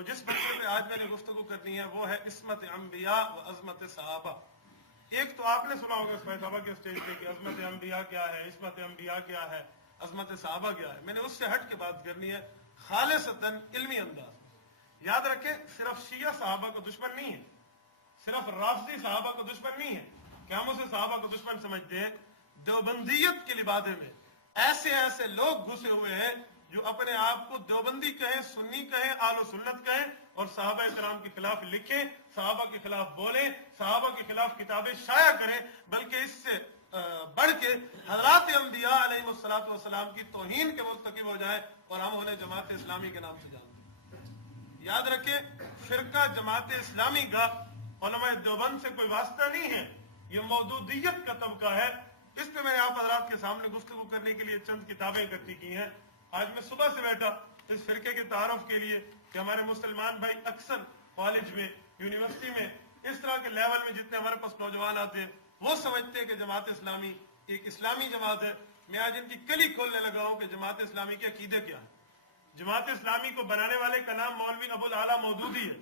تو جس مسئلے پہ آج میں نے گفتگو کرنی ہے وہ ہے عصمت انبیاء و عظمت صحابہ. ایک تو آپ نے سنا ہوگا اس صحابہ کے اسٹیج پہ کہ عظمت انبیاء کیا ہے، عصمت انبیاء کیا ہے، عظمت صحابہ کیا ہے. میں نے اس سے ہٹ کے بات کرنی ہے خالصتاً علمی انداز. یاد رکھیں صرف شیعہ صحابہ کو دشمن نہیں ہے، صرف رافضی صحابہ کو دشمن نہیں ہے کہ ہم اسے صحابہ کو دشمن سمجھتے ہیں. دیوبندیت کے لبادے میں ایسے ایسے لوگ گھسے ہوئے ہیں جو اپنے آپ کو دیوبندی کہیں، سنی کہیں، اہل و سنت کہیں اور صحابہ کرام کے خلاف لکھیں، صحابہ کے خلاف بولیں، صحابہ کے خلاف کتابیں شائع کریں، بلکہ اس سے بڑھ کے حضرات انبیاء علیہ الصلوۃ والسلام کی توہین کے مرتکب ہو جائیں اور ہم انہیں جماعت اسلامی کے نام سے جانتے ہیں. یاد رکھیں فرقہ جماعت اسلامی کا علماء دیوبند سے کوئی واسطہ نہیں ہے، یہ مودودیت کا طبقہ ہے. اس پہ میں نے آپ حضرات کے سامنے گفتگو کرنے کے لیے چند کتابیں اکٹھی کی ہیں. آج میں صبح سے بیٹھا اس فرقے کے تعارف کے لیے کہ ہمارے مسلمان بھائی اکثر کالج میں، یونیورسٹی میں، اس طرح کے لیول میں جتنے ہمارے پاس نوجوان آتے ہیں وہ سمجھتے ہیں کہ جماعت اسلامی ایک اسلامی جماعت ہے. میں آج ان کی کلی کھولنے لگا ہوں کہ جماعت اسلامی کے عقیدے کیا ہے. جماعت اسلامی کو بنانے والے کا نام مولوی ابو الاعلیٰ مودودی ہے.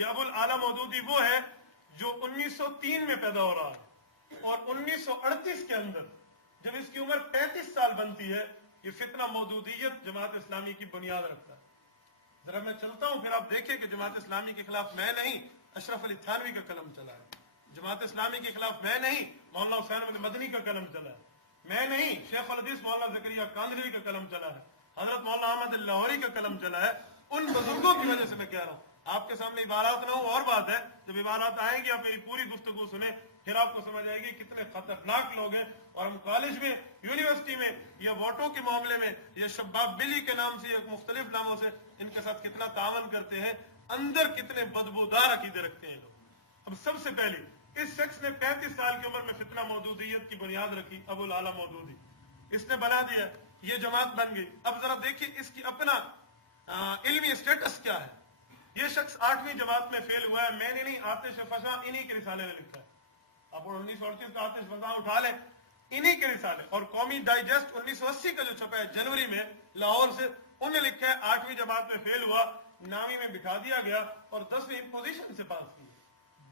یہ ابو الاعلیٰ مودودی وہ ہے جو 1903 میں پیدا ہو رہا ہے اور 1938 کے اندر جب اس کی عمر 35 سال بنتی ہے یہ فتنہ مودودیت جماعت اسلامی کی بنیاد رکھتا ہے. ذرا میں چلتا ہوں پھر آپ دیکھیں کہ جماعت اسلامی کے خلاف میں نہیں، اشرف علی تھانوی کا قلم چلا ہے. جماعت اسلامی کے خلاف میں نہیں، مولانا حسین احمد مدنی کا قلم چلا ہے. میں نہیں، شیخ الحدیث مولانا زکریا کاندھلوی کا قلم چلا ہے. حضرت مولانا احمد لاہوری کا قلم چلا ہے. ان بزرگوں کی وجہ سے میں کہہ رہا ہوں. آپ کے سامنے عبارات نہ ہو اور بات ہے، جب عبارات آئیں گی آپ میری پوری گفتگو سنیں پھر آپ کو سمجھ آئے گی کتنے خطرناک لوگ ہیں. اور ہم کالج میں، یونیورسٹی میں یا ووٹوں کے معاملے میں یا شباب بلی کے نام سے یا مختلف ناموں سے ان کے ساتھ کتنا تعاون کرتے ہیں، اندر کتنے بدبودار عقیدے رکھتے ہیں لوگ. اب سب سے پہلے اس شخص نے 35 سال کی عمر میں فتنہ مودودیت کی بنیاد رکھی. ابو الاعلیٰ مودودی اس نے بنا دیا، یہ جماعت بن گئی. اب ذرا دیکھیے اس کی اپنا علمی اسٹیٹس کیا ہے. یہ شخص 8ویں جماعت میں فیل ہوا ہے. میں نے نہیں، آتش فشاں انہی کے رسالے نے لکھا ہے. آپ 1938 کا آتش فشاں اٹھا لیں، انہی کے رسالے. اور قومی ڈائجسٹ 1980 کا جو چھپا ہے جنوری میں لاہور سے، انہیں لکھا ہے 8ویں جماعت میں فیل ہوا، 9ویں میں بٹھا دیا گیا اور 10ویں پوزیشن سے پاس کی.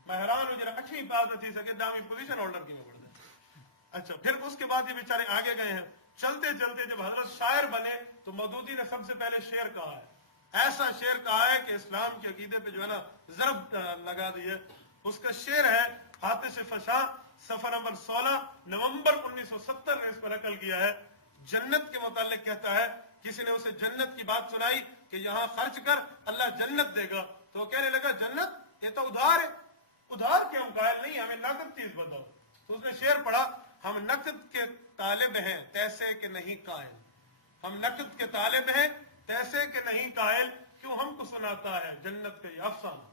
میں حیران ہوں جرا 8ویں پاس اچھی سکے 9ویں پوزیشن ہولڈر کی میں پڑ جائے. اچھا پھر اس کے بعد یہ بیچارے آگے گئے ہیں. چلتے چلتے جب حضرت شاعر بنے تو مودودی نے سب سے پہلے شعر کہا ہے. ایسا شعر کہا ہے کہ اسلام کے عقیدے پہ جو ہے نا ضرب لگا دی ہے. اس کا شعر ہے آتش فشاں، صفحہ نمبر 16، نومبر 1970 نے اس کو نقل کیا ہے. جنت کے متعلق کہتا ہے، کسی نے اسے جنت کی بات سنائی کہ یہاں خرچ کر اللہ جنت دے گا تو وہ کہنے لگا جنت یہ تو ادھار ہے، ادھار کے ہم قائل نہیں، ہمیں نقد چیز بتاؤ. تو اس نے شعر پڑھا، ہم نقد کے طالب ہیں پیسے کے نہیں قائل. ہم نقد کے طالب ہیں پیسے کے نہیں قائل. کیوں ہم کو سناتا ہے جنت کا یہ افسانہ.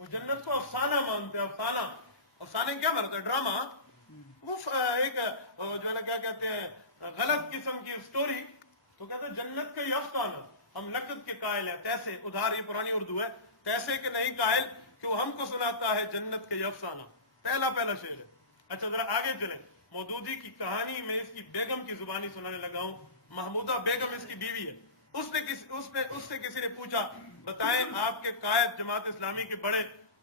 وہ جنت کو افسانہ مانتے ہیں. افسانہ، افسانے کیا مانتا ہے؟ ڈرامہ. وہ ایک جو ہے نا کیا کہتے ہیں غلط قسم کی سٹوری. تو کہتے ہیں جنت کا یہ افسانہ، ہم نقد کے قائل ہیں، پیسے ادھار، یہ پرانی اردو ہے، پیسے کے نہیں قائل. کیوں ہم کو سناتا ہے جنت کا یہ افسانہ. پہلا شعر ہے. اچھا ذرا آگے چلیں. مودودی کی کہانی میں اس کی بیگم کی زبانی سنانے لگا ہوں. محمودہ بیگم اس کی بیوی ہے. اس سے کسی نے پوچھا بتائیں آپ کے قائد جماعت اسلامی کے بڑے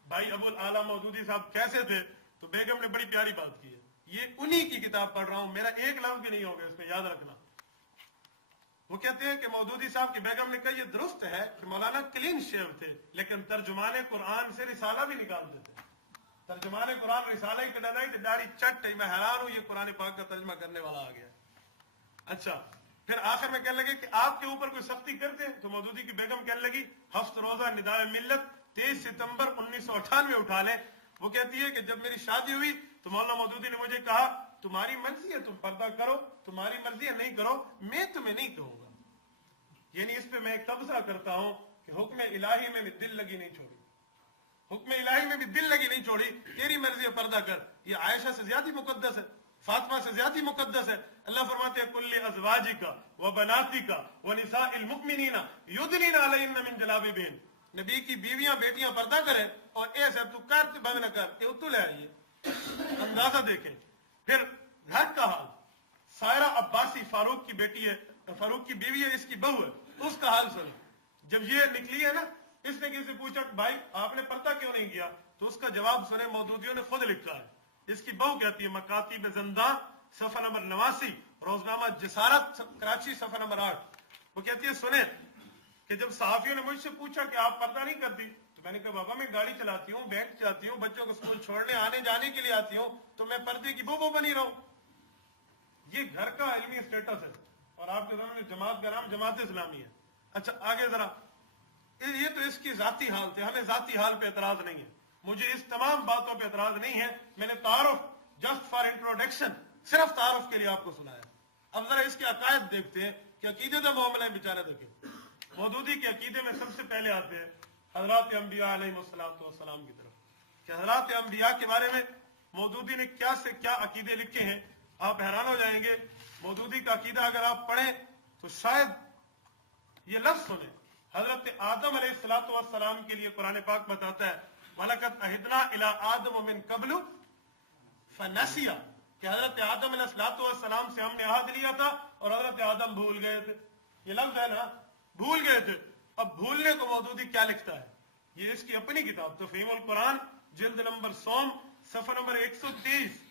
بھائی ابو الاعلیٰ مودودی صاحب کیسے تھے؟ تو بیگم نے بڑی پیاری بات کی ہے. یہ انہی کی کتاب پڑھ رہا ہوں، میرا ایک لفظ بھی نہیں ہوگا اس میں، یاد رکھنا. وہ کہتے ہیں کہ مودودی صاحب کی بیگم نے کہا یہ درست ہے کہ مولانا کلین شیو تھے لیکن ترجمان قرآن سے رسالہ بھی نکالتے تھے. ترجمان قرآن رسالہ ہی کٹانا ہی داڑھی چٹ ہے. میں حیران ہوں یہ قرآن پاک کا ترجمہ کرنے والا آ گیا. اچھا پھر آخر میں کہنے لگے کہ آپ کے اوپر کوئی سختی کرتے ہیں؟ تو مودودی کی بیگم کہنے لگی ہفت روزہ ندائے ملت 23 ستمبر 1998 اٹھا لیں. وہ کہتی ہے کہ جب میری شادی ہوئی تو مولانا مودودی نے مجھے کہا تمہاری مرضی ہے تم پردہ کرو، تمہاری مرضی ہے نہیں کرو، میں تمہیں نہیں کہوں گا. یعنی اس پہ میں ایک تبصرہ کرتا ہوں کہ حکم الہی میں بھی دل لگی نہیں چھوڑی. حکم الہی میں بھی دل لگی نہیں چھوڑی. تیری مرضی ہے پردہ کر. یہ عائشہ سے زیادہ مقدس ہے، فاطمہ سے زیادہ مقدس ہے. اللہ فرماتے ہیں کل ازواجک و بناتک و نساء المؤمنین یدنین علیہن من جلابیبہن. نبی کی بیویاں بیٹیاں پردہ کریں اور اے صاحب تو کر بند نہ کر، یہ اتل ہے. یہ اندازہ دیکھیں. پھر گھر کا حال، سائرہ عباسی فاروق کی بیٹی ہے، فاروق کی بیوی ہے، اس کی بہو ہے، اس کا حال سن. جب یہ نکلی ہے نا इसने किसी से पूछा भाई आपने पर्दा क्यों नहीं किया, तो उसका जवाब सुने मौदूदियों ने खुद लिखा है। इसकी बहू कहती है मकातीब ज़िंदा सफा नंबर 89, रोजनामा जिसारत कराची सफा नंबर 8। वो कहती है सुने कि जब सहाफियों ने मुझसे पूछा कि आप पर्दा नहीं करती, तो मैंने कहा बाबा मैं गाड़ी चलाती हूँ, बैंक जाती हूँ, बच्चों को स्कूल छोड़ने आने जाने के लिए आती हूँ, तो मैं पर्दे की बो बनी रहूं। ये घर का इल्मी स्टेटस है और आपके सामने जमात का नाम जमात इस्लामी है। अच्छा आगे जरा, ये तो इसकी जाती हाल थे, हमें जाती हाल पे एतराज नहीं है, मुझे इस तमाम बातों पे एतराज नहीं है। मैंने तारुफ जस्ट फॉर इंट्रोडक्शन, सिर्फ तारुफ के लिए आपको सुनाया। अब जरा इसके अकायद देखते हैं कि अकीदे का मामला है। बेचारे देखें मौदूदी के अकीदे में सबसे पहले आते हैं हजरत अंबिया अलैहिस्सलाम की तरफ, कि हजरत अंबिया के बारे में मौदूदी ने क्या से क्या अकीदे लिखे हैं, आप हैरान हो जाएंगे। मौदूदी का अकीदा अगर आप पढ़ें तो शायद ये लफ्ज सुने, हजरत आदम अलैहिस्सलाम के लिए कुरान पाक बताता है वलकद अहिदना इला आदम मिन कब्लु फनसिया, कि हजरत आदम अलैहिस्सलाम से हमने अहद लिया था और हजरत आदम भूल गए थे। ये लफ्ज है ना, भूल गए थे। अब भूलने को मौदूदी क्या लिखता है, ये इसकी अपनी किताब तफहीमुल कुरान जिल्द नंबर 100 सफा नंबर 133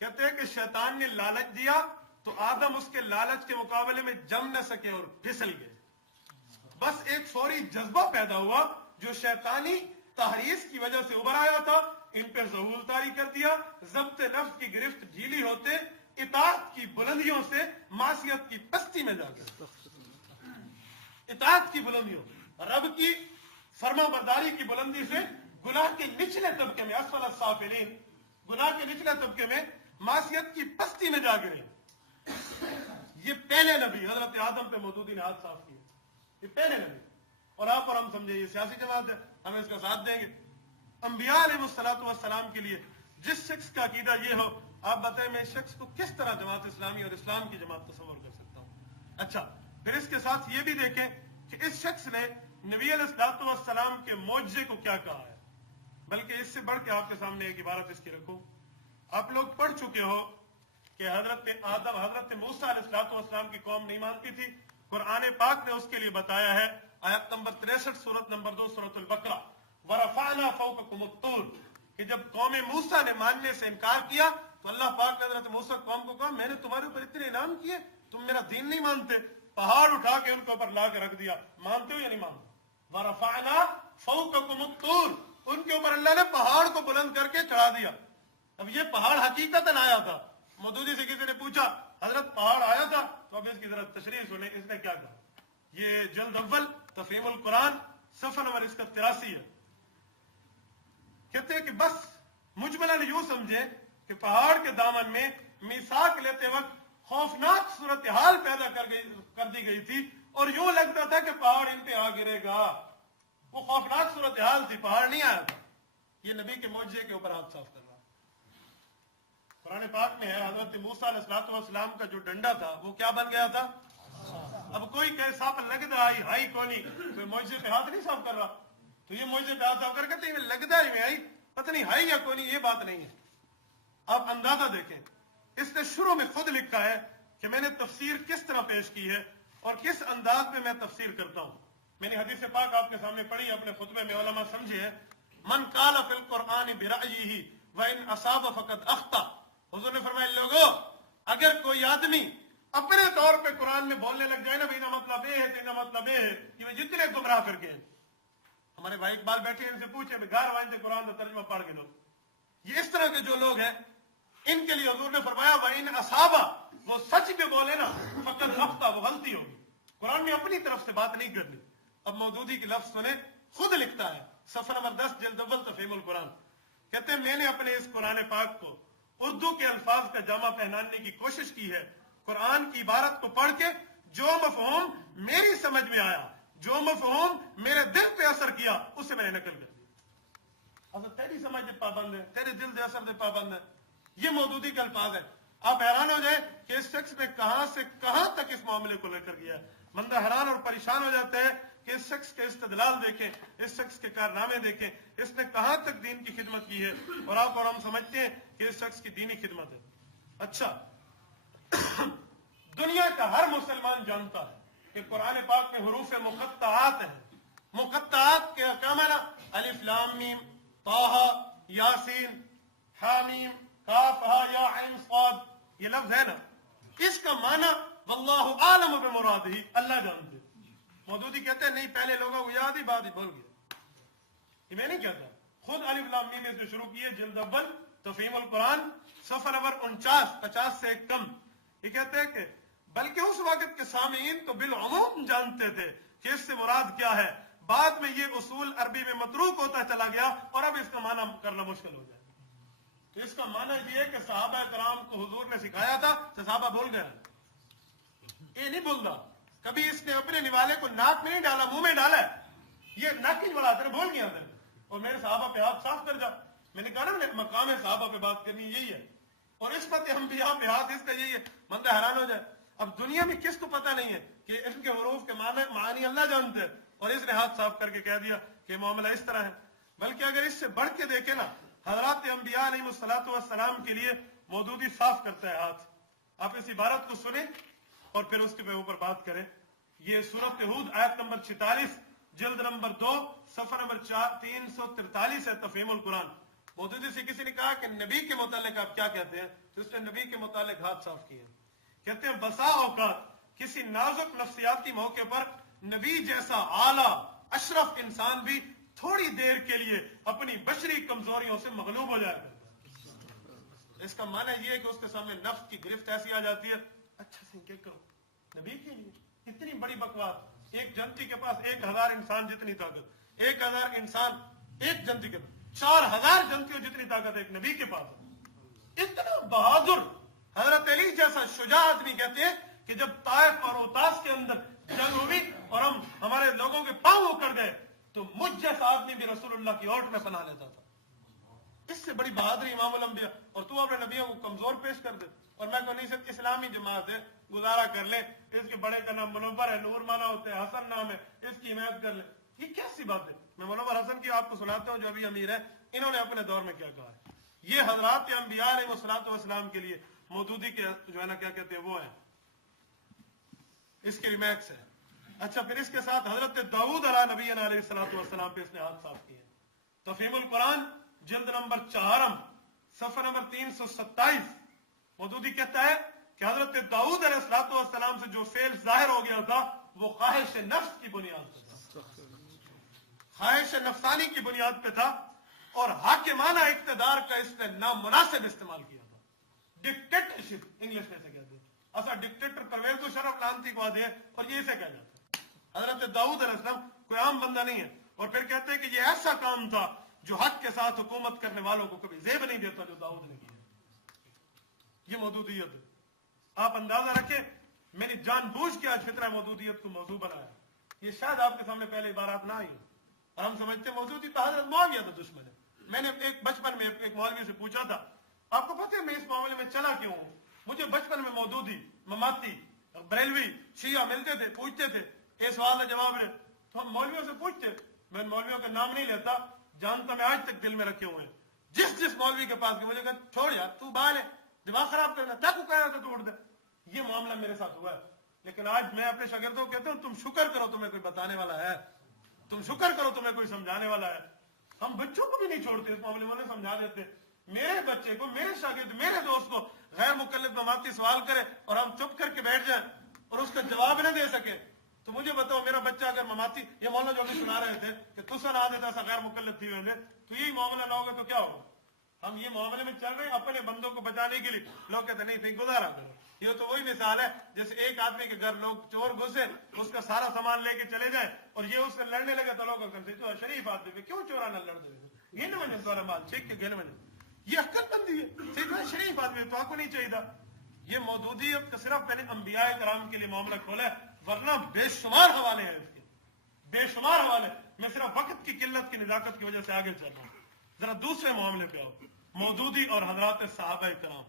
कहते हैं कि शैतान ने लालच दिया तो आदम उसके लालच के मुकाबले में जम न सके और फिसल गए। बस एक फौरी जज्बा पैदा हुआ जो शैतानी तहरीस की वजह से उभर आया था, इन पे ज़हूर तारी कर दिया। ज़ब्त नफ्स की गिरफ्त ढीली होते इताअत की बुलंदियों से मासियत की पस्ती में जाकर, इताअत की बुलंदियों, रब की फर्मा बरदारी की बुलंदी से गुनाह के निचले तबके में, असफल साफिलीन, गुनाह के निचले तबके में मासियत की पस्ती में जा गिरे। ये पहले नबी हजरत आदम पे मौदूदी ने हाथ साफ किए, ये पहले नबी। और आप और हम समझे ये सियासी जमात है, हम इसका साथ देंगे। अंबिया अलैहिस्सलाम के लिए जिस शख्स का अकीदा ये हो, आप बताएं मैं इस शख्स को किस तरह जमात इस्लामी और इस्लाम की जमात तस्वर कर सकता हूं। अच्छा फिर इसके साथ ये भी देखें कि इस शख्स ने नबी अलैहिस्सलाम के मौजज़े को क्या कहा है। बल्कि इससे बढ़ के आपके सामने एक इबारत इसकी रखो, आप लोग पढ़ चुके हो कि हजरत मूसा अलैहिस्सलाम की कौम नहीं मानती थी। कुरान पाक ने उसके लिए बताया है, आयत नंबर 63 सूरत नंबर 2 सूरतुल बकरा, वरफाना फौककुमुत तूर, कि जब कौम मूसा ने मानने से इनकार किया तो अल्लाह पाक ने हजरत मूसा कौम को कहा मैंने तुम्हारे ऊपर इतने इनाम किए, तुम मेरा दीन नहीं मानते। पहाड़ उठा के उनके ऊपर ला के रख दिया, मानते हो या नहीं मानते। वरफाना फौककुमुत तूर, उनके ऊपर अल्लाह ने पहाड़ को बुलंद करके चढ़ा दिया। अब ये पहाड़ हकीकतन आया था। मौदूदी से किसी ने पूछा हजरत पहाड़ आया था, तो अब इसकी जरा तशरीह सुने इसने क्या कहा। ये जल्द अव्वल तफहीमुल कुरान सफा नंबर इसका 83 है। कहते हैं कि बस मुजमलन यूं समझे कि पहाड़ के दामन में मीसाक लेते वक्त खौफनाक सूरत हाल पैदा कर दी गई थी और यूं लगता था कि पहाड़ इन पे आ गिरेगा। वो खौफनाक सूरत हाल थी, पहाड़ नहीं आया था। ये नबी के मौजज़े के ऊपर हाथ साफ कर रहा। कुरान पाक में है हजरत मूसा अलैहिस्सलाम का जो डंडा था वो क्या बन गया था। अब कोई कहे साफ लगदा आई हाई कोनी, कोई मौजज़े पे हाथ नहीं साफ कर रहा, तो ये मौजज़े पे हाथ साफ कर कहते हैं लगदा ही में आई, पता नहीं हाई या कोनी, ये बात नहीं है। अब अंदाजा देखें, इसने शुरू में खुद लिखा है कि मैंने तफसीर किस तरह पेश की है और किस अंदाज में मैं तफसीर करता हूं। मैंने हदीस पाक आपके सामने पढ़ी, अपने खुतबे में उलमा समझे है। मन काला फिल कुरान बिरायही व इन असाब फकत अख्ता, हुजूर ने फरमाया लोगों अगर कोई आदमी अपने तौर पे कुरान में बोलने लग जाए ना भाई ना मतलब ये है तेना मतलब ये है, कि वे जितने गुमराह फिर गए। हमारे भाई इकबाल बैठे इनसे पूछे घर वाइंदे कुरान का तर्जुमा पढ़ के दो। ये इस तरह के जो लोग हैं इनके लिए हुजूर ने फरमाया वह इन असाबा, वो सच भी बोले ना फकत अख्ता, वो गलती होगी। कुरान में अपनी तरफ से बात नहीं करनी। अब मौदूदी की लफ्ज सुने, खुद लिखता है सफा नंबर 10 जिल्द अव्वल तफहीमुल कुरान, कहते हैं मैंने अपने इस कुरान पाक को उर्दू के अल्फाज का जामा पहनाने की कोशिश की है। कुरान की इबारत को पढ़ के जो मफहूम मेरी समझ में आया, जो मफहूम मेरे दिल पे असर किया, उसे मैंने नकल कर दिया। अब तेरी समझ दे पाबंद है, तेरे दिल दे असर दे पाबंद है। ये मौदूदी के अल्फाज है। आप हैरान हो जाए कि इस शख्स ने कहां से कहां तक इस मामले को लेकर गया। बंदा हैरान और परेशान हो जाता है कि इस शख्स के इस्तेदलाल देखें, इस शख्स के कारनामे देखें, इसने कहां तक दीन की खिदमत की है। और आप और हम समझते हैं कि इस शख्स की दीनी खिदमत है। अच्छा दुनिया का हर मुसलमान जानता है کہ قرآن پاک میں حروف مقطعات ہیں. مقطعات کے کیا معنی؟ الف لام میم طہ یاسین حامیم کاف ہا یا عین صاد، یہ لفظ ہے نا، اس کا معنی واللہ عالم بمرادہ، اللہ جانتے. مودودی کہتے ہیں نہیں، پہلے لوگوں کو یاد ہی بات ہی بھول گیا. یہ میں نہیں کہتا، خود الف لام میم سے شروع کیے، جلد اول تفہیم القرآن صفحہ نمبر 49، 50 سے کم. یہ کہتے ہیں کہ بلکہ اس وقت کے سامعین تو بالعموم جانتے تھے کہ اس سے مراد کیا ہے، بعد میں یہ اصول عربی میں متروک ہوتا چلا گیا اور اب اس کا معنی کرنا مشکل ہو جائے. تو اس کا معنی یہ ہے کہ صحابہ کرام کو حضور نے سکھایا تھا تو صحابہ بھول گئے. یہ نہیں بھولتا، کبھی اس نے اپنے نوالے کو ناک میں نہیں ڈالا، منہ میں ڈالا ہے. یہ ناک نہیں بڑھا تھا، بھول گیا تھا. اور میرے صحابہ پہ ہاتھ صاف کر جا. میں نے کہا نا مقام صحابہ پہ بات کرنی یہی ہے، اور عصمت انبیاء پہ ہاتھ اس کا یہی ہے. بندہ حیران ہو جائے. اب دنیا میں کس کو پتہ نہیں ہے کہ ان کے حروف کے معانی اللہ جانتے ہیں، اور اس نے ہاتھ صاف کر کے کہہ دیا کہ معاملہ اس طرح ہے. بلکہ اگر اس سے بڑھ کے دیکھیں نا، حضرات انبیاء علیہ الصلوۃ والسلام کے لیے مودودی صاف کرتا ہے ہاتھ. آپ اس عبارت کو سنیں اور پھر اس کے اوپر بات کریں. یہ سورۃ ہود آیت نمبر 46 جلد نمبر 2 صفحہ نمبر 343 ہے، تفہیم القرآن. مودودی سے کسی نے کہا کہ نبی کے متعلق آپ کیا کہتے ہیں، تو اس نے نبی کے متعلق ہاتھ صاف کیے. کہتے ہیں بسا اوقات کسی نازک نفسیاتی موقع پر نبی جیسا اعلیٰ اشرف انسان بھی تھوڑی دیر کے لیے اپنی بشری کمزوریوں سے مغلوب ہو جائے گا. اس کا معنی یہ ہے کہ اس کے سامنے نفس کی گرفت ایسی آ جاتی ہے، اچھا سے کیا کرو نبی کے لیے اتنی بڑی بکواس. ایک جنتی کے پاس 1000 انسان جتنی طاقت، 1000 انسان ایک جنتی کے پاس 4000 جنتیوں جتنی طاقت ایک نبی کے پاس ہے. اتنا بہادر حضرت علی جیسا شجاع آدمی کہتے ہیں کہ جب طائف اور اوتاس کے اندر جنگ ہوئی اور ہمارے لوگوں کے پاؤں اکڑ گئے تو مجھ جیسا آدمی بھی رسول اللہ کی اوٹ میں پناہ لیتا تھا. اس سے بڑی بہادری امام الانبیاء، اور تو اپنے نبیوں کو کمزور پیش کر دے. اور میں کہوں نہیں صرف اسلامی جماعت ہے، گزارا کر لے، اس کے بڑے کا نام منور ہے، نور مانا ہوتے ہیں، حسن نام ہے، اس کی حمایت کر لے. یہ کیسی بات ہے؟ میں منور حسن کی آپ کو سناتا ہوں جو ابھی امیر ہے، انہوں نے اپنے دور میں کیا کہا ہے. یہ حضرات انبیاء علیہ الصلوۃ والسلام کے لیے مودودی کے جو ہے نا کیا کہتے ہیں وہ ہے، اس کے ریمیکس ہے. اچھا پھر اس کے ساتھ حضرت داؤد علیہ نبی علیہ الصلوۃ والسلام پہ اس نے ہاتھ صاف کیے. تفہیم القرآن جلد نمبر 4 صفحہ نمبر 327 مودودی کہتا ہے کہ حضرت داؤد علیہ الصلوۃ والسلام سے جو فعل ظاہر ہو گیا تھا وہ خواہش نفس کی بنیاد پہ تھا، خواہش نفسانی کی بنیاد پہ تھا، اور حاکمانہ اقتدار کا اس نے نامناسب استعمال کیا تھا. ڈکٹیٹرشپ انگلش میں سے کہتے ہیں. ایسا ڈکٹیٹر پرویز مشرف لانتی کو آدھے اور یہ اسے کہہ جاتا ہے. حضرت داؤد علیہ السلام کوئی عام بندہ نہیں ہے. اور پھر کہتے ہیں کہ یہ ایسا کام تھا جو حق کے ساتھ حکومت کرنے والوں کو کبھی زیب نہیں دیتا جو داؤد نے کیا. یہ مودودیت ہے. آپ اندازہ رکھیں، میں نے جان بوجھ کے آج فطرہ مودودیت کو موضوع بنایا. یہ شاید آپ کے سامنے پہلے عبارات نہ آئی ہو اور ہم سمجھتے ہیں مودودی تو حضرت معاویہ تھا دشمن ہے. میں نے ایک بچپن میں ایک مولوی سے پوچھا تھا آپ کو پتہ ہے میں اس معاملے میں چلا کیوں ہوں. مجھے بچپن میں مودودی، مماتی، بریلوی، شیعہ ملتے تھے، پوچھتے تھے یہ سوال کا جواب ہے تو ہم مولویوں سے پوچھتے. میں مولویوں کا نام نہیں لیتا، جانتا میں آج تک دل میں رکھے ہوئے ہیں. جس مولوی کے پاس مجھے کہا چھوڑ یار تو بال ہے، دماغ خراب کرنا تھا، کو کہا تھا تو اٹھ دے. یہ معاملہ میرے ساتھ ہوا ہے. لیکن آج میں اپنے شاگردوں کو کہتا ہوں تم شکر کرو تمہیں کوئی بتانے والا ہے، تم شکر کرو تمہیں کوئی سمجھانے والا ہے. ہم بچوں کو بھی نہیں چھوڑتے اس معاملے میں، سمجھا دیتے. میرے بچے کو، میرے شاگرد، میرے دوست کو غیر مکلف مماتی سوال کرے اور ہم چپ کر کے بیٹھ جائیں اور اس کا جواب نہ دے سکے تو مجھے بتاؤ میرا بچہ اگر مماتی، یہ مولانا جو بھی سنا رہے تھے کہ تسا نہ دیتا سا غیر مکلف تھی ہوئے تو یہی معاملہ نہ ہوگا تو کیا ہوگا. ہم یہ معاملے میں چل رہے ہیں اپنے بندوں کو بچانے کے لیے. لوگ کہتے نہیں گزارا کرو. یہ تو وہی مثال ہے جیسے ایک آدمی کے گھر لوگ چور گھسے، اس کا سارا سامان لے کے چلے جائیں اور یہ اس سے لڑنے لگا تو لوگ کہتے تو شریف آدمی پہ کیوں چورانا لڑ دے گھن مجھے تمہارا مال ٹھیک کے گھن مجھے. یہ عقل بندی ہے، شریف آدمی تو آپ کو نہیں چاہیے تھا. یہ مودودیت کا صرف میں نے انبیاء کرام کے لیے معاملہ کھولا ہے، ورنہ بے شمار حوالے ہیں اس کے، بے شمار حوالے. میں صرف وقت کی قلت کی نزاکت کی وجہ سے آگے چل رہا ہوں. ذرا دوسرے معاملے پہ آؤ، مودودی اور حضرات صحابہ کرام.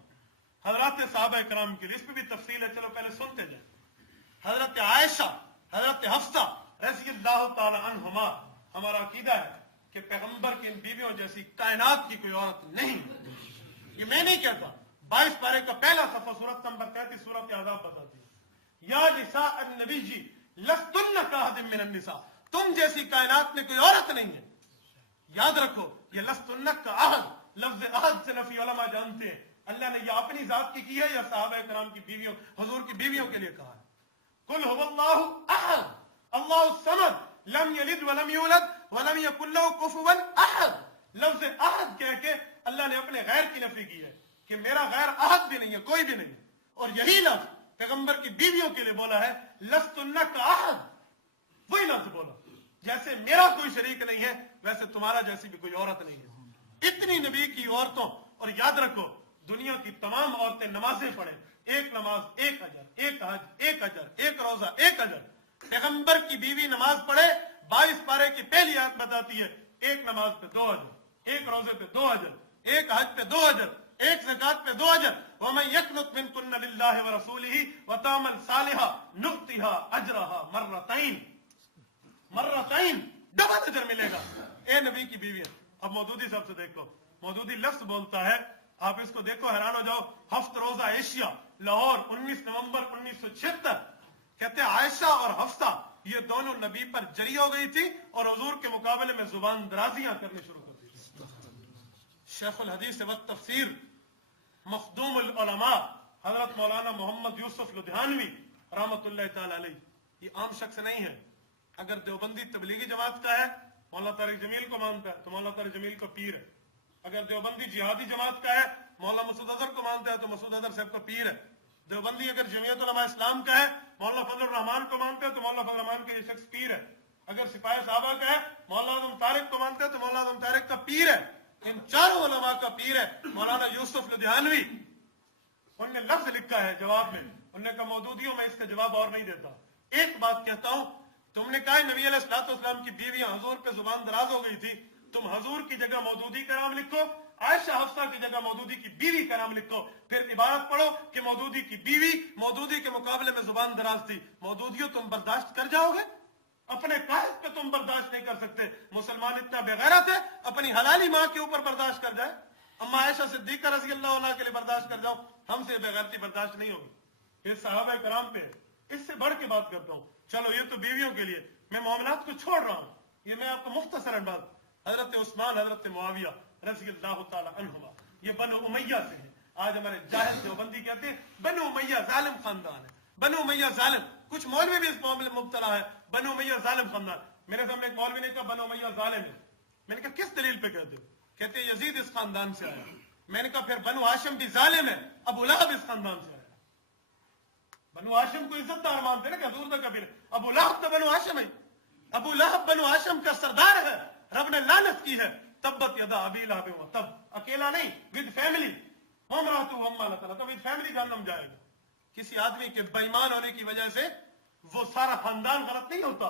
حضرات صحابہ کرام کے لیے اس پہ بھی تفصیل ہے، چلو پہلے سنتے جائیں. حضرت عائشہ، حضرت حفصہ رضی اللہ تعالی عنہما، ہمارا عقیدہ ہے کہ پیغمبر کی ان بیویوں جیسی کائنات کی کوئی عورت نہیں. یہ میں نہیں کہتا، 22 پارے کا پہلا صفحہ سورت نمبر 33 سورت احزاب بتاتی ہے. یا نساء النبی جی लस्तुन्ना काहदिम मिनन निसा, तुम जैसी कायनात में कोई औरत नहीं है। याद रखो, ये लस्तुन्ना का अहद, लफ्ज अहद से नफी उलमा जानते हैं अल्लाह ने ये अपनी जात की है या सहाबा कराम की बीवियों, हुजूर की बीवियों के लिए कहा है। कुल हुवल्लाहु अहद अल्लाहु समद लम यलिद वलम यूलद वलम यकुल लहु कुफुवन अहद। लफ्ज अहद कह के अल्लाह ने अपने गैर की नफी की है कि मेरा गैर अहद भी नहीं है, कोई भी नहीं। और यही लफ्ज पैगंबर की बीवियों के लिए बोला है, लस्तुन्ना का अहद, वही लफ्ज बोला जैसे मेरा कोई शरीक नहीं है वैसे तुम्हारा जैसी भी कोई औरत नहीं है। इतनी नबी की औरतों, और याद रखो दुनिया की तमाम औरतें नमाजें पढ़े, एक नमाज 1 अजर, एक हज 1 अजर, एक रोजा 1 अजर। पैगंबर की बीवी नमाज पढ़े 22 पारे की पहली आयत बताती है, एक नमाज पे 2 अजर, एक रोजे पे 2 अजर, एक हज पे 2 अजर, एक ज़कात पे 2 अजर। वमन यक़नुत मिनकुन्न लिल्लाहि व रसूलिही व तामल सालिहा नुक्तिहा अजरहा मर्रतैन, मर्रतैन, डबल अजर मिलेगा। ए नबी की बीवी। अब मौदूदी साहब से देखो, मौदूदी लफ्ज बोलता है, आप इसको देखो हैरान हो जाओ। हफ्त रोजा एशिया लाहौर 19 नवंबर 1976, कहते हैं आयशा और हफ्सा ये दोनों नबी पर जरी हो गई थी और हुजूर के मुकाबले में जुबान दराजियां करनी शुरू कर दी। शेखुल हदीस व तफसीर मखदूमुल उलमा हजरत मौलाना मोहम्मद यूसुफ लुधियानवी रहमतुल्लाह तआला अलैह, ये आम शख्स नहीं है। अगर देवबंदी तबलीगी जमात का है, मौलाना तारिक जमील को मानता है तो मौलाना तारिक जमील को पीर है। अगर देवबंदी जिहादी जमात का है, मौलाना मसूद अजहर को मानता है तो मसूद अजहर साहब का पीर है। देवबंदी अगर जमीयत उलमा इस्लाम का है, मौलाना फजल रहमान को मानते हैं तो मौलाना फजल रहमान का ये शख्स पीर है। अगर सिपाही साहबा का है, मौलाना आजम तारिक को मानते हैं तो मौलाना आजम तारिक का पीर है। इन चारों उलमा का पीर है मौलाना यूसुफ लुधियानवी। उन्होंने लफ्ज लिखा है जवाब में, उन्होंने कहा मौदूदियों में इसका जवाब और नहीं देता। एक बात कहता हूं, तुमने कहा नबी अलैहिस्सलाम की बीवियां हुजूर पे जुबान दराज हो गई थी, तुम हुजूर की जगह मौदूदी का नाम लिखो, आयशा हफ्सा की जगह मौदूदी की बीवी का नाम लिखो, फिर इबारत पढ़ो कि मौदूदी की बीवी मौदूदी के मुकाबले में जुबान दराज थी। मौदूदियों तुम बर्दाश्त कर जाओगे? अपने कायद पे तुम बर्दाश्त नहीं कर सकते। मुसलमान इतना बेगैरत है अपनी हलाली मां के ऊपर बर्दाश्त कर जाए। अम्मा आयशा सिद्दीका रज़ी अल्लाह अन्हा के लिए बर्दाश्त कर जाओ, हमसे बेगैरती बर्दाश्त नहीं होगी। ये सहाबा कराम पे है। इससे बढ़ के बात करता हूं, चलो ये तो बीवियों के लिए, मैं मामलात को छोड़ रहा हूं। ये मैं आपको मुख्तसरन बात, हजरत उस्मान हजरत मुआविया रज़ी अल्लाह तआला अन्हुमा, ये बनु उमैया से है। आज हमारे जाहिल देवबंदी कहते हैं बनु उमैया जालिम खानदान है, बनु उमैया जालिम। कुछ मौलवी भी इस मामले में मुब्तला है, बनु उमैया जालिम खानदान। मेरे सामने एक मौलवी ने कहा बनु उमैया जालिम है। मैंने कहा किस दलील पे कहते हो? कहते यजीद इस खानदान से आया। मैंने कहा फिर बनु हाशिम भी जालिम है, अबू लहब इस खानदान से आया। बनु हाशिम को इज्जतदार मानते ना, क्या दूर तक कबीर। अबू लहब तो बनु हाशिम है, अबू लहब बनु हाशिम का सरदार है, रब ने लानत की है। तब्बत यदा अबी लहब व तब, अकेला नहीं, विद फैमिली। तो विद फैमिली जहन्नम जाएगा। किसी आदमी के बेईमान होने की वजह से वो सारा खानदान गलत नहीं होता।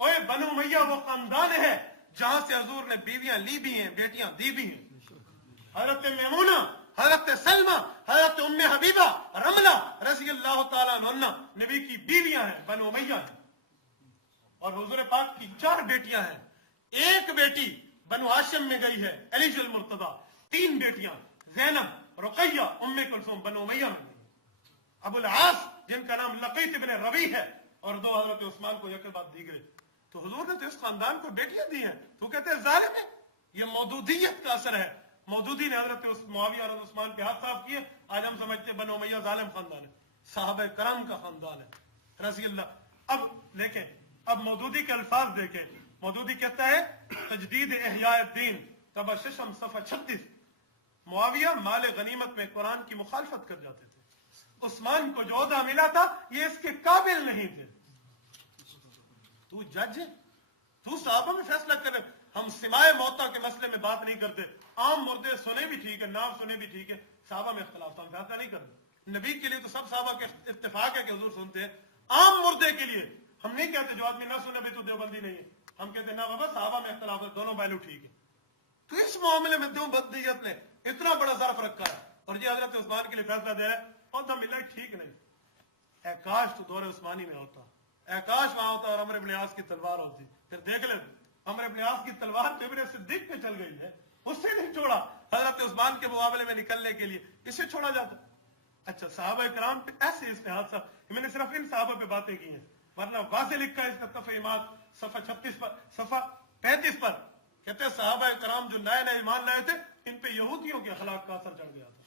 ओए बनु उमैया वो खानदान है जहां से हुजूर ने बीवियां ली भी हैं, बेटियां दी भी हैं। हजरत मैमूना, हजरत सलमा, हजरत उम्मे हबीबा, रमला रज़ी अल्लाह तआला अन्हा नबी की बीवियां हैं, बनु उमैया हैं। और हुजूर पाक की 4 बेटियां हैं। एक बेटी बनु हाशिम में गई है, अलीजुल मुर्तदा। 3 बेटियां ज़ैनब, रुक़ैया, उम्मे कुलसूम बनु उमैया में गई। अबुल आस जिनका नाम लक़ीत इब्न रबी है, और 2 हजरत उस्मान को यके बाद दी गई। तो हुजूर ने तो इस खानदान को बेटियां दी हैं, तो कहते हैं जालिम है। ये मौदूदियत का असर है। मौदूदी ने हजरत मुआविया और उस्मान के हाथ साफ किए। आज हम समझते बनु उमैया जालिम खानदान है, साहबे करम का खानदान है रज़ी अल्लाह। अब देखें, अब मौदूदी के अल्फाज देखें। मौदूदी कहता है तजदीद इहयाउद्दीन तबशशम सफ़ा 36, मुआविया माल गनीमत में कुरान की मुखालफत कर जाते थे। उस्मान को जो ओहदा मिला था ये इसके काबिल नहीं थे। तू जज है, तू साहबा में फैसला करे। हम सिमाए मौता के मसले में बात नहीं करते। आम मुर्दे सुने भी ठीक है, ना सुने भी ठीक है, साहबा में इख्तिलाफ हम फैसला नहीं करते। नबी के लिए तो सब साहबा के इत्तेफाक है कि हुजूर सुनते हैं। आम मुर्दे के लिए हम नहीं कहते जो आदमी ना सुने भी तो देवबंदी नहीं है। हम कहते ना बाबा साहबा में इख्तिलाफ है, दोनों पहलू ठीक है। तो इस मामले में देवबंदियत ने इतना बड़ा ज़र्फ रखा है और ये हजरत उस्मान के लिए फैसला दे रहा है और तो मिला ठीक नहीं। काश तो दौरे उस्मानी में होता, काश वहां होता और अमर इब्न आस की तलवार होती। फिर देख ले, अमर इब्न आस की तलवार तो इब्न सिद्दीक पे चल गई है, उससे नहीं छोड़ा हजरत उस्मान के मुकाबले में निकलने के लिए, इसे छोड़ा जाता। अच्छा, साहबा कराम पे ऐसे इस्तेहाद साहब, मैंने सिर्फ इन साहबा पे बातें की हैं। वरना वाज़े लिखा है इसका तफ़हीमात सफ़ा 36 पर, सफ़ा 35 पर, कहते हैं सहाबा कराम जो नए नए ईमान लाए थे, इन पे यहूदियों के अखलाक का असर चढ़ गया था।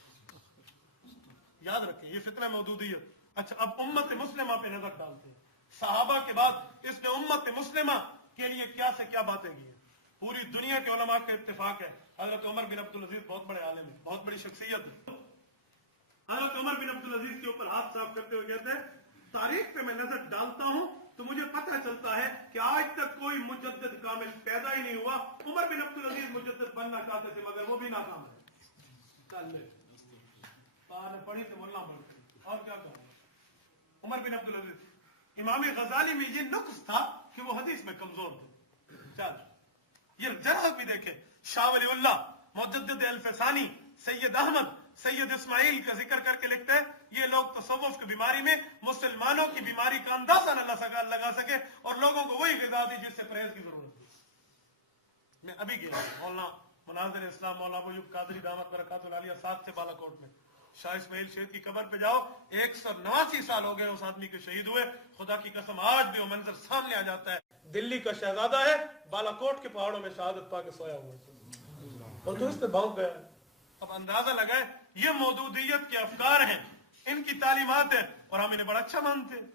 याद रखें, ये फितना मौजूदियत। अच्छा, अब उम्मत मुस्लिमा पे नजर डालते हैं। सहाबा के बाद इसने उम्मत मुस्लिमा के लिए क्या से क्या बातें की हैं। पूरी दुनिया के उलमा का इत्तेफाक है, हजरत उमर बिन अब्दुल अजीज बहुत बड़े आलिम है, बहुत बड़ी शख्सियत है। हजरत उमर बिन अब्दुल अजीज के ऊपर हाथ साफ करते हुए कहते हैं, तारीख पे मैं नजर डालता हूं तो मुझे पता चलता है कि आज तक कोई मुजद्दिद कामिल पैदा ही नहीं हुआ। उमर बिन अब्दुल अजीज मुजद्दिद बनना चाहते थे मगर वो भी नाकाम है। पढ़ी तो बोलना पड़ता और क्या करें। उमर बिन अब्दुल अजीज, इमाम गजाली में ये नुक्स था कि वो हदीस में कमजोर थे। चल ये जरा भी देखे, शाह वलीउल्लाह, मुजद्दिद अल-फसानी, सैयद अहमद, सैयद इस्माइल का जिक्र करके लिखते हैं, ये लोग तसव्वुफ की बीमारी में मुसलमानों की बीमारी का अंदाजा न लगा सके और लोगों को वही ग़िज़ा दी जिससे परहेज की जरूरत है। मैं अभी गया मौलाना मुनाज़िर इस्लाम मौलाना अबू कादरी दामत बरकातुल आलिया 7 से बालाकोट में, शाह इस्माइल शेख की कब्र पे जाओ, 189 साल हो गए उस आदमी के शहीद हुए। खुदा की कसम आज भी वो मंजर सामने आ जाता है। दिल्ली का शहजादा है, बालाकोट के पहाड़ों में शहादत पाके सोया हुआ है और तो इस पे भाग गया। अब अंदाजा लगाए, ये मौजूदियत के अफकार हैं, इनकी तालीमात है और हम इन्हें बड़ा अच्छा मानते हैं।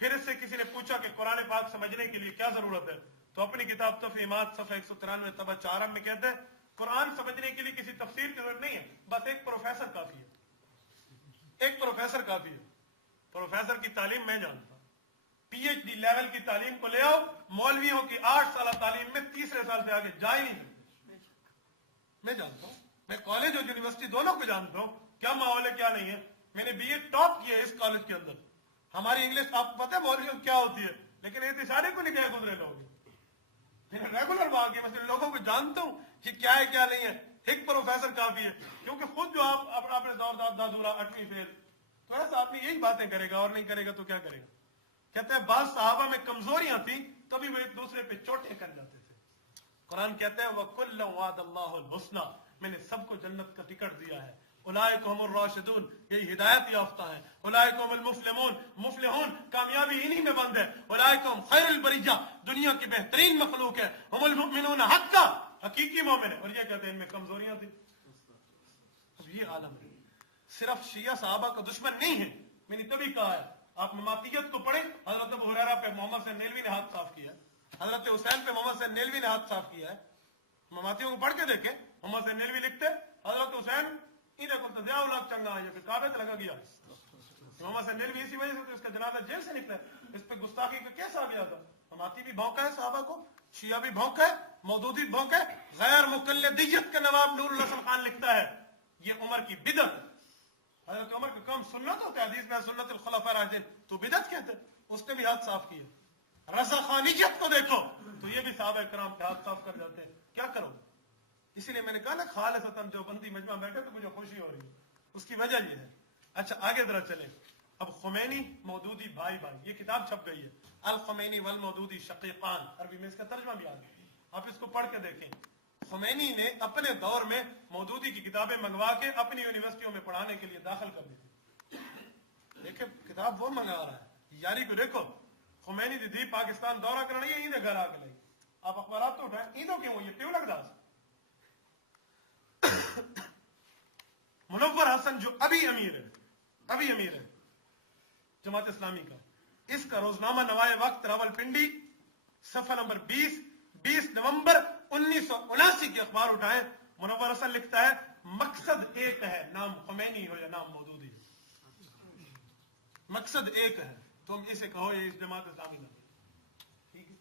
फिर इससे किसी ने पूछा कि कुरान पाक समझने के लिए क्या जरूरत है, तो अपनी किताब तफ़हीमात सफ़ा 193 तबा 4 में कहते हैं, कुरान समझने के लिए किसी तफसीर की जरूरत नहीं है, बस एक प्रोफेसर काफी है। एक प्रोफेसर काफी है। प्रोफेसर की तालीम मैं जानता हूं, पीएचडी लेवल की तालीम को ले आओ, मौलवियों की 8 साल तालीम में तीसरे साल से आगे जा ही नहीं सकते। मैं जानता हूं, मैं कॉलेज और यूनिवर्सिटी दोनों को जानता हूं, क्या माहौल है क्या नहीं है। मैंने बीए टॉप किया इस कॉलेज के अंदर। हमारी इंग्लिश आपको पता है मौलवियों क्या होती है, लेकिन ये सारे को नहीं गए गुजरे लोग, रेगुलर वहां के मैं लोगों को जानता हूं कि क्या है क्या नहीं है। एक प्रोफेसर काफी है, क्योंकि खुद जो आप अपने दौर दादूला 8वीं फेल, तो ऐसा आदमी यही बातें करेगा और नहीं करेगा तो क्या करेगा। कहते हैं बाद सहाबा में कमजोरियां थी तभी वो एक दूसरे पे चोटें कर जाते थे। कुरान कहते हैं वकुल्लु वअदल्लाहुल हुस्ना, मैंने सबको जन्नत का टिकट दिया है। उलाइका हुमुर राशिदून, यही हिदायत याफ्ता है। उलाइका हुमुल मुफ्लिहून, मुफ्लिहून कामयाबी इन्हीं में बंद है। उलाइका हुम खैरुल बरिया, दुनिया की बेहतरीन मखलूक है। हुमुल मुमिनून हक्का, हकीकी मोमिन है। और ये कहते हैं इनमें कमजोरियां थी। अब ये आलम है, सिर्फ शिया सहाबा का दुश्मन नहीं है। मैंने तभी कहा है आप ममातियत को पढ़े, हजरत अबू हुरैरा पे मोहम्मद से नेलवी ने हाथ साफ किया है, हजरत हुसैन पे मोहम्मद से नेलवी ने हाथ साफ किया है। ममातियों को पढ़ के देखे, मोहम्मद से नेलवी लिखते हजरत हुसैन इन्हें को तजाउलाक चंगा है, काबे से लगा गया। मोहम्मद से नेलवी इसी वजह से तो इसका जनाजा जेल से निकला, इस पे गुस्ताखी का केस आ गया था। ममाती भी भौंका है सहाबा को, शिया भी भौंका है, मौदूदी भौंका है। गैर मुकल्लिदियत का नवाब नूरुल हसन खान लिखता है ये उमर की बिदअत। हजरत उमर का काम सुन्नत होता है, हदीस में सुन्नतुल खुलफा राशिदीन, तो बिदअत कहते हैं। उसने भी हाथ साफ किया। रज़ा खानियत को देखो तो ये भी सहाबा किराम पे हाथ साफ कर जाते हैं। क्या करो, इसीलिए मैंने कहा ना खालिसतन जो बंदी मजमा बैठे तो मुझे खुशी हो रही है, उसकी वजह ये है। अच्छा आगे जरा चले। अब खुमैनी मौदूदी भाई भाई, ये किताब छप गई है, अल खुमैनी वल मौदूदी शकीकान, अरबी में इसका तर्जमा भी आ गया, आप इसको पढ़ के देखें। खुमैनी ने अपने दौर में मौदूदी की किताबें मंगवा के अपनी यूनिवर्सिटियों में पढ़ाने के लिए दाखिल कर दी थी। देखे किताब वो मंगा रहा है, यारी को देखो। खुमैनी दी पाकिस्तान दौरा करना, ये ईद घर आके लगी। आप अखबार तो उठाए, ईदों क्यों ये ट्यूब लग रहा। मुनव्वर हसन जो अभी अमीर है जमात इस्लामी का, इसका रोजनामा नवाए वक्त रावलपिंडी सफा नंबर 20 नवंबर 1979 की अखबार उठाए। मुनव्वर हसन लिखता है मकसद एक है, नाम खुमैनी हो या नाम मौदूदी, मकसद एक है, तुम इसे कहो ये इस जमात इस्लामी का। ठीक है,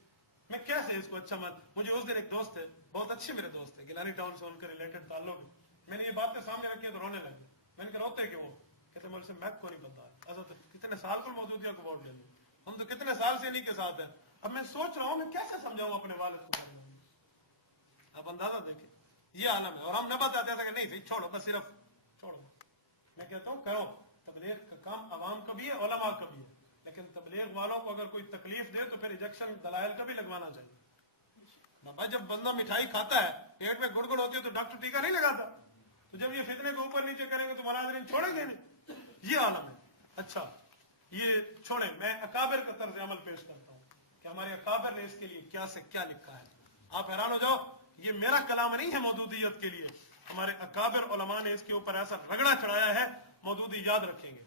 मैं कैसे इसको अच्छा मान। मुझे उस दिन एक दोस्त है, बहुत अच्छे मेरे दोस्त है, गिलानी टाउन से उनके रिलेटेड ताल्लुक है। मैंने ये बातें सामने रखी तो रोने लगे। मैंने कहा रोते कि वो कहते मुझसे मैक को नहीं पता, ऐसा तो कितने साल को मौजूदिया को वोट देंगे, हम तो कितने साल से इन्हीं के साथ हैं। अब मैं सोच रहा हूं मैं कैसे समझाऊं अपने वालिद को। आप अंदाजा देखें ये आलम है। और हम न बताते थे कि नहीं छोड़ो, बस सिर्फ छोड़ो। मैं कहता हूं करो, तबलीग का काम अवाम का भी है, उलमा का भी है, लेकिन तबलीग वालों को अगर कोई तकलीफ दे तो फिर इंजेक्शन दलाइल का भी लगवाना चाहिए। बाबा जब बंदा मिठाई खाता है, पेट में गुड़गुड़ होती है तो डॉक्टर टीका नहीं लगाता, तो जब ये फितने को ऊपर नीचे करेंगे तो मुनाज़िरीन छोड़ेंगे नहीं। ये आलम है। अच्छा ये छोड़े, मैं अकाबिर का तर्ज अमल पेश करता हूं कि हमारे अकाबिर ने इसके लिए क्या से क्या लिखा है। आप हैरान हो जाओ, ये मेरा कलाम नहीं है मौदूदियत के लिए, हमारे अकाबिर उलमा ने इसके ऊपर ऐसा रगड़ा चढ़ाया है, मौदूदी याद रखेंगे।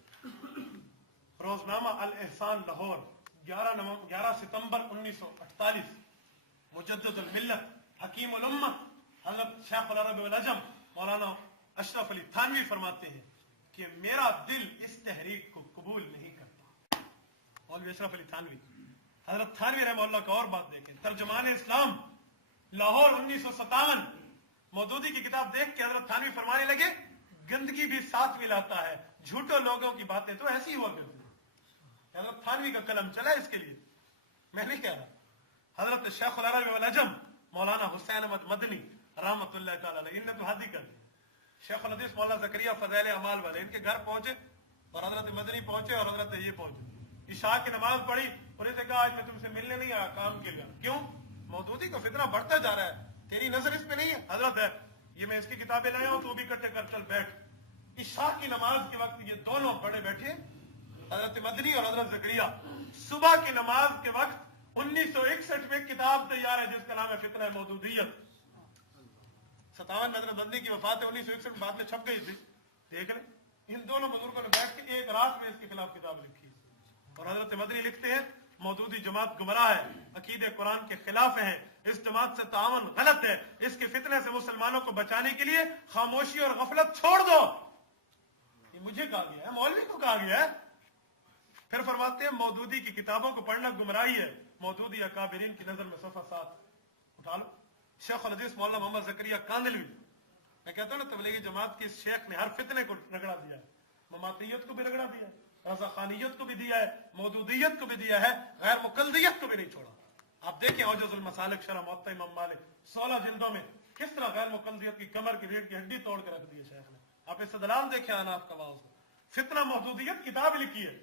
रोजनामा अल एहसान लाहौर 11 सितंबर 1948, मुजद्दिद अल मिल्लत हकीम उल उम्मह हज़रत शेख अल अरब वल अजम मौलाना अशरफ अली थानवी फरमाते हैं कि मेरा दिल इस तहरीक को कबूल नहीं करता। मौलवी अशरफ अली थानवी, हजरत थानवी रहमतुल्लाह का और बात देखें, तर्जुमान इस्लाम लाहौर 1957, मौदूदी की किताब देख के हजरत थानवी फरमाने लगे गंदगी भी साथ मिलाता है, झूठे लोगों की बातें तो ऐसी हुआ करती है। हजरत थानवी का कलम चला इसके लिए, मैं नहीं कह रहा। हजरत शेख अल अरब वल अजम मौलाना हुसैन अहमद मदनी रहमतुल्लाह तआला अलैह, इनने तो हद ही कर दी। शेख अल हदीस मौलाना ज़करिया फज़ैल अमाल वाले इनके घर पहुंचे और हजरत मदनी पहुंचे और हजरत ये पहुंचे, इशा की नमाज पढ़ी और इसे कहा आज मैं तुमसे मिलने नहीं आया, काम के लिए। क्यों? मौदूदी का फितना बढ़ता जा रहा है, तेरी नजर इस पे नहीं है। हजरत है, ये मैं इसकी किताबें लाया हूं, तो भी इकट्ठे कर, चल बैठ। इशा की नमाज के वक्त ये दोनों बड़े बैठे, हजरत मदनी और हजरत ज़करिया। सुबह की नमाज के वक्त 1961 में किताब तैयार है जिसका नाम है फितना मौदूदियत। 57 में हजरत मदनी की वफात है, 1961 में बाद में छप गई थी। देख ले, इन दोनों बुजुर्गों ने बैठ के एक रात में इसके खिलाफ किताब लिखी। और हजरत मदनी लिखते हैं मौदूदी जमात गुमराह है, अकीदे कुरान के खिलाफ है, इस जमात से तावन गलत है, इसके फितने से मुसलमानों को बचाने के लिए खामोशी और गफलत छोड़ दो। ये मुझे कहा गया है, मौलवी को कहा गया है। फिर फरमाते हैं मौदूदी की किताबों को पढ़ना गुमराही है। मौदूदी अकाबिरीन की नजर में सफा 7 उठा लो। शेख अल हदीस मौलाना मोहम्मद ज़करिया कांदलवी, मैं कहता हूं ना तबलीगी जमात के शेख ने हर फितने को रगड़ा दिया है, ममातियत को भी रगड़ा दिया है, रजा खानियत को भी दिया है, मौदूदियत को भी दिया है, गैर मुकल्दियत को भी नहीं छोड़ा। आप देखें औजज़ुल मसालिक शरह मुअत्ता इमाम मालिक 16 जिल्दों में किस तरह गैर मुकल्दियत की कमर की रीढ़ की हड्डी तोड़ के रख दी है शेख ने। आप इस्तदलाल देखें अनाफ कवाओ से। फितना मौदूदियत किताब लिखी है,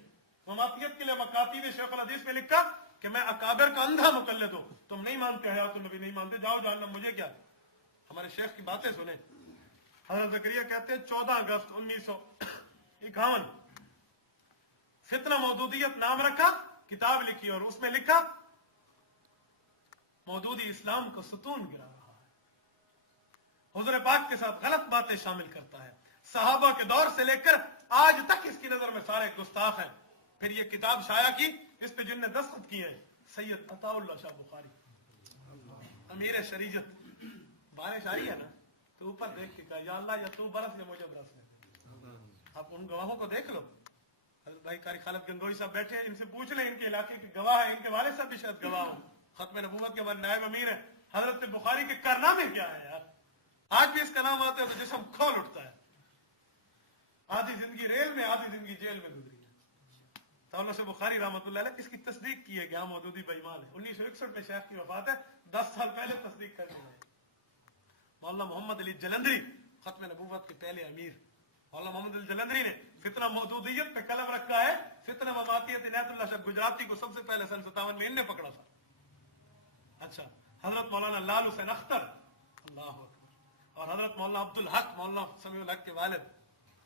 ममातियत के लिए मकातीब शेख अल हदीस में लिखा कि मैं अकाबिर का अंधा मुकल्लिद हूं, तुम नहीं मानते हयातुन नबी नहीं मानते, जाओ जहन्नम, मुझे क्या। हमारे शेख की बातें सुने। हज़रत ज़करिया कहते हैं 14 अगस्त 1951 फितना मौदूदियत नाम रखा, किताब लिखी और उसमें लिखा मौदूदी इस्लाम को सुतून गिरा रहा है, हुजूर पाक के साथ गलत बातें शामिल करता है, सहाबा के दौर से लेकर आज तक इसकी नजर में सारे गुस्ताख हैं। फिर ये किताब शाया की, इस पे जिनने दस्तखत किए हैं सैयद अताउल्लाह शाह बुखारी, अमीर शरीयत। बारिश आ रही है ना तो ऊपर देख के कहा या अल्लाह या तू बरस या मुझे बरस ले। आप उन गवाहों को देख लो, भाई कारी खालिद गंगोई साहब बैठे हैं, इनसे पूछ लें, इनके इलाके के गवाह है, इनके वाले साहब भी शायद गवाह हो, खत्म नबूवत के हमारे नायब अमीर है। हजरत बुखारी के कारनामे क्या है यार, आज भी इसका नाम आता है तो जिस्म खोल उठता है। आधी जिंदगी रेल में, आधी जिंदगी जेल में गुजरी है। तौला से बुखारी रहमतुल्लाह अलैह इसकी तस्दीक की है कि हाँ मौदूदी बेईमान है। 1961 में शेख की वफात है, 10 साल पहले तस्दीक कर दी गई। मौलाना मोहम्मद अली जलंधरी खत्म नबूवत के पहले अमीर, मौलाना मोहम्मद अली जलंधरी ने फितना मौदूदियत पे कलम रखा है। फितना ममातियत इनायतुल्लाह शाह गुजराती को सबसे पहले सन 57 में इनने पकड़ा था। अच्छा, हजरत मौलाना लाल हुसैन अख्तर, अल्लाह अकबर, और हजरत मौलाना अब्दुल हक, मौलाना समीउल हक के वालिद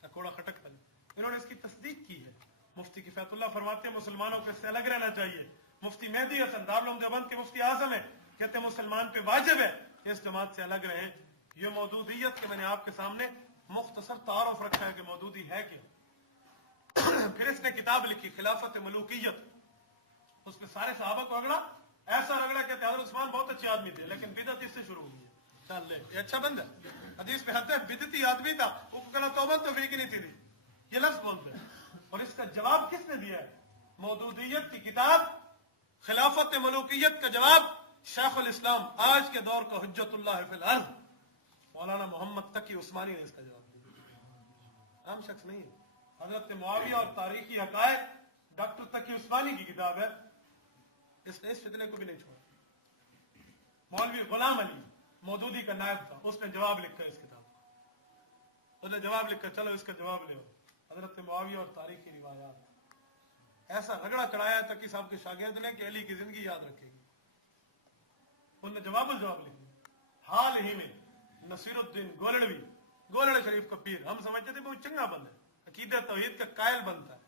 अकोड़ा खटक वाले, इन्होंने इसकी तस्दीक की है। मुफ्ती किफायतुल्लाह फरमाते हैं मुसलमानों को इससे अलग रहना चाहिए। मुफ्ती मेहदी हसन दारुल उलूम देवबंद के मुफ्ती आजम है, कहते हैं मुसलमान पे वाजिब है कि इस जमात से अलग रहे। ये मौदूदियत के मैंने आपके सामने मुख्तसर तारुफ रखा है कि मौदूदी है क्या। फिर इसने किताब लिखी खिलाफत मलूकियत, उसमें सारे सहाबा को रगड़ा, ऐसा रगड़ा कहते हज़रत उस्मान बहुत अच्छे आदमी थे लेकिन बिदअत इससे शुरू हुई है। चल ले ये अच्छा बंदा हदीस में हद है, बिदअती आदमी था, वो कहना तौबा तो फिर नहीं थी, ये लफ्ज बोलते हैं। और इसका जवाब किसने दिया है? मौदूदियत की किताब खिलाफत मलूकियत का जवाब शेखुल इस्लाम आज के दौर का हुज्जतुल्लाह फिल अर्ज़ मौलाना मोहम्मद तकी उस्मानी ने इसका जवाब दिया, आम शख्स नहीं है। हजरत मुआविया और तारीखी हकायक डॉक्टर तकी उस्मानी की किताब है, इसने इस फितने को भी नहीं छोड़ा। मौलवी गुलाम अली मौदूदी का नायब था, उसने जवाब लिखा इस किताब का, उसने जवाब लिखा, चलो इसका जवाब ले। हजरत मुआविया और तारीखी रिवायात ऐसा रगड़ा चढ़ाया तकी साहब के शागिर्द ने कि अली की जिंदगी याद रखेगी। उन्होंने जवाब लिखा। हाल ही में नसीरुद्दीन गोलड़वी, गोलड़ शरीफ का पीर, हम समझते थे बहुत चंगा बंदा है, अकीदत तौहीद का कायल बनता है,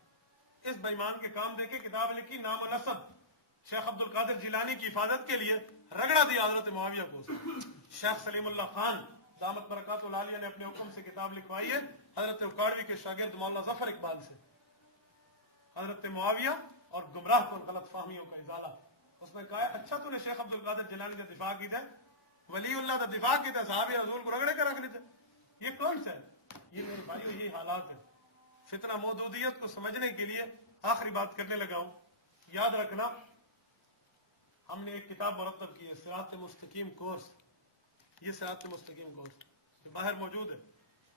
इस बेईमान के काम देखे, किताब लिखी नाम नसब, शेख अब्दुल कादिर जिलानी की हिफाजत के लिए रगड़ा दिया हजरत मुआविया को। शेख सलीमुल्लाह खान दामत बरकातुल आलिया ने अपने हुक्म से किताब लिखवाई है हजरत उकाड़वी के शागिर्द मौलाना जफर इकबाल से, हजरत मुआविया और गुमराह को गलत फहमियों का इजाला। उसने कहा अच्छा तूने शेख अब्दुल कादिर जिलानी का दिफा की था, वलीउल्लाह का दिफा की था, साहब हजूर को रगड़े कर रख लेते, ये कौन सा है? ये मेरे भाई यही हालात है। फितना मौदूदियत को समझने के लिए आखिरी बात करने लगा हूं। याद रखना, हमने एक किताब मुरत्तब की है, सिरात मुस्तकीम कोर्स। ये सिरात मुस्तकीम कोर्स बाहर मौजूद है।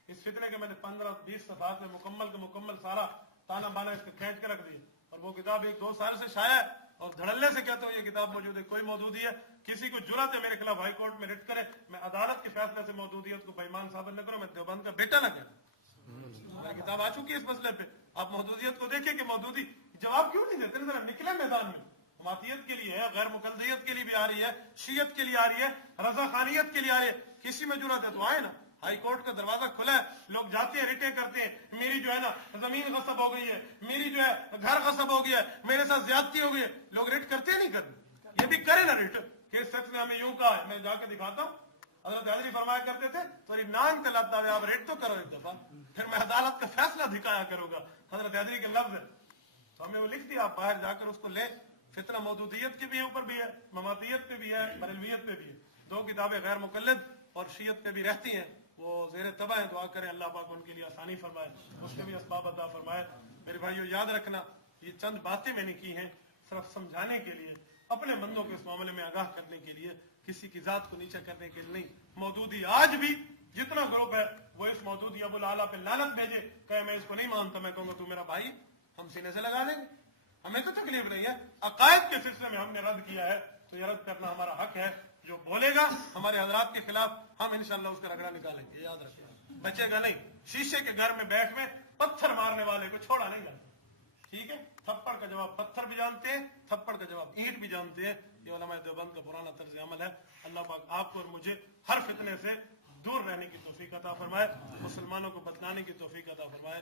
इस फितने के मैंने 15-20 सफात में मुकम्मल का मुकम्मल सारा ताना बाना इसको खींच के रख दिया, और वो किताब 1-2 साल से शाया है, और धड़ल्ले से कहते हो ये किताब मौजूद है। कोई मौजूदी है, किसी को जुर्रत है मेरे खिलाफ हाई कोर्ट में रिट करे, मैं अदालत के फैसले से मौजूदियत को बेईमान साबित न करूं, मैं देवबंद का बेटा न कहूं। मेरी किताब आ चुकी है इस मसले पे, आप मौजूदियत को देखिए कि मौजूदी जवाब क्यों नहीं देते, जरा निकले मैदान में। मातियत के लिए है, गैर मुकद्दरियत के लिए भी आ रही है, शीयत के लिए आ रही है, रजा खानियत के लिए आ रही है। किसी में जुर्रत है तो आए ना, हाई कोर्ट का दरवाजा खुला है, लोग जाते हैं रिटे करते हैं, मेरी जो है ना जमीन गसब हो गई है, मेरी जो है घर गसब हो गया है, मेरे साथ ज्यादती हो गई है, लोग रिट करते हैं नहीं करते? ये भी करे ना रिट कि इस शख्स ने हमें यूं कहा है, मैं जाके दिखाता हूं। हजरत अली फरमाया करते थे तेरी नान तलाता है, आप रेट तो करो एक दफा, फिर मैं अदालत का फैसला दिखाया करूंगा। हजरत अली के लफ्ज है, तो हमें वो लिख दिया, आप बाहर जाकर उसको ले। फितना मौदूदियत के भी ऊपर भी है, ममातियत पे भी है, बरेलवियत पे भी है। 2 किताबें गैर मुकल्लिद और शीयत पे भी रहती हैं, वो जेर तबा है। दुआ करें अल्लाह पाक उनके लिए आसानी फरमाए, उसके भी असबाब अता फरमाए। मेरे भाइयों याद रखना, ये चंद बातें मैंने की हैं सिर्फ समझाने के लिए, अपने बंदों को इस मामले में आगाह करने के लिए, किसी की जात को नीचा करने के लिए नहीं। मौदूदी आज भी जितना ग्रुप है वो इस मौदूदी अबुल आला पे लानत भेजे, कहे मैं इसको नहीं मानता, मैं कहूंगा तू मेरा भाई, हम सीने से लगा लेंगे, हमें तो तकलीफ नहीं है। अकायद के सिलसिले में हमने रद्द किया है तो यह रद्द करना हमारा हक है। जो बोलेगा हमारे हजरात के खिलाफ, हम इंशाअल्लाह उसका रगड़ा निकालेंगे, याद रखिए, बचेगा नहीं। शीशे के घर में बैठ में पत्थर मारने वाले को छोड़ा नहीं जाता, ठीक है? थप्पड़ का जवाब पत्थर भी जानते हैं, थप्पड़ का जवाब ईंट भी जानते हैं। ये उलमा देवबंद का पुराना तर्ज अमल है। अल्लाह पाक आपको और मुझे हर फितने से दूर रहने की तौफीक अता फरमाए, मुसलमानों को बतलाने की तौफीक अता फरमाए।